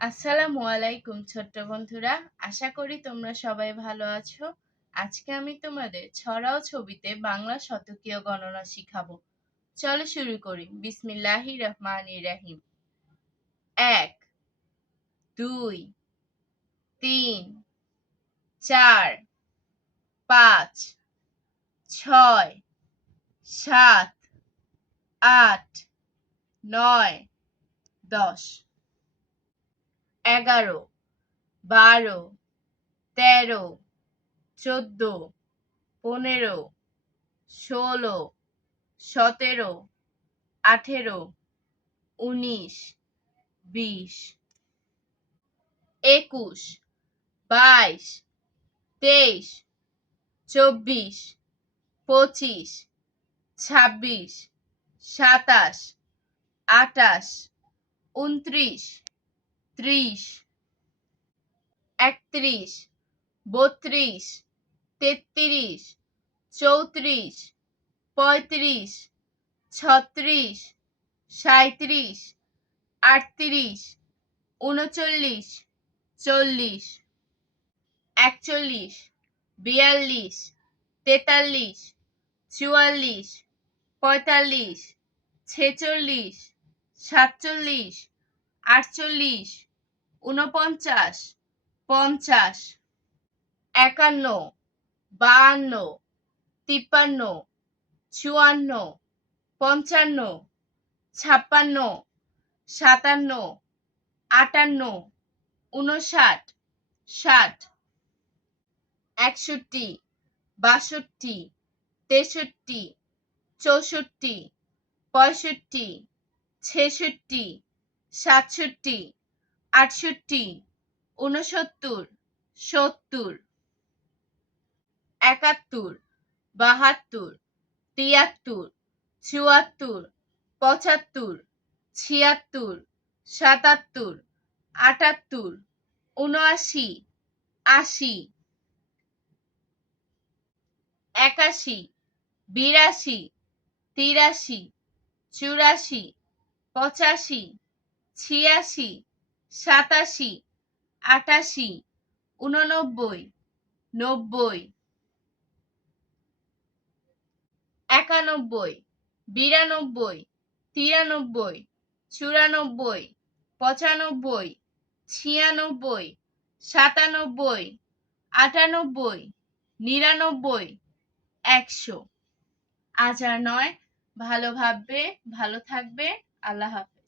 আসসালামু আলাইকুম ছোট্ট বন্ধুরা। আশা করি তোমরা সবাই ভালো আছো। আজকে আমি তোমাদের ছড়াও ছবিতে বাংলা শতকীয় গণনা শিখাবো। চলো শুরু করি। বিসমিল্লাহি রহমান রাহিম। এক, দুই, তিন, চার, পাঁচ, ছয়, সাত, আট, নয়, দশ। এগারো, বারো, তেরো, চোদ্দ, পনেরো, ষোলো, সতেরো, আঠেরো, উনিশ, বিশ, একুশ, বাইশ, তেইশ, চব্বিশ, পঁচিশ, ছাব্বিশ, সাতাশ আটাশ উনত্রিশ ত্রিশ, একত্রিশ, বত্রিশ, তেত্রিশ, চৌত্রিশ, পঁয়ত্রিশ, ছত্রিশ, সাঁইত্রিশ, আটত্রিশ, উনচল্লিশ, চল্লিশ, একচল্লিশ, বিয়াল্লিশ, তেতাল্লিশ, চুয়াল্লিশ, পঁয়তাল্লিশ, ছেচল্লিশ, সাতচল্লিশ, আটচল্লিশ ঊনপঞ্চাশ, পঞ্চাশ, একান্ন, বাহান্ন, তিপ্পান্ন, চুয়ান্ন, পঞ্চান্ন, ছাপ্পান্ন, সাতান্ন, আটান্ন উনষাট ষাট, একষট্টি, বাষট্টি, তেষট্টি, চৌষট্টি, পঁয়ষট্টি, ছেষট্টি, সাতষট্টি আটষট্টি, ঊনসত্তর, সত্তর, একাত্তর, বাহাত্তর, তিয়াত্তর, চুয়াত্তর, পঁচাত্তর, ছিয়াত্তর, সাতাত্তর, আটাত্তর উনআশি আশি, একাশি, বিরাশি, তিরাশি, চুরাশি, পঁচাশি, ছিয়াশি সাতাশি, আটাশি উননব্বই নব্বই, একানব্বই, বিরানব্বই, তিরানব্বই, চুরানব্বই, পঁচানব্বই, ছিয়ানব্বই, সাতানব্বই, আটানব্বই, নিরানব্বই, একশো। আজ আর নয়। ভালো ভাববে, ভালো থাকবে। আল্লাহ হাফেজ।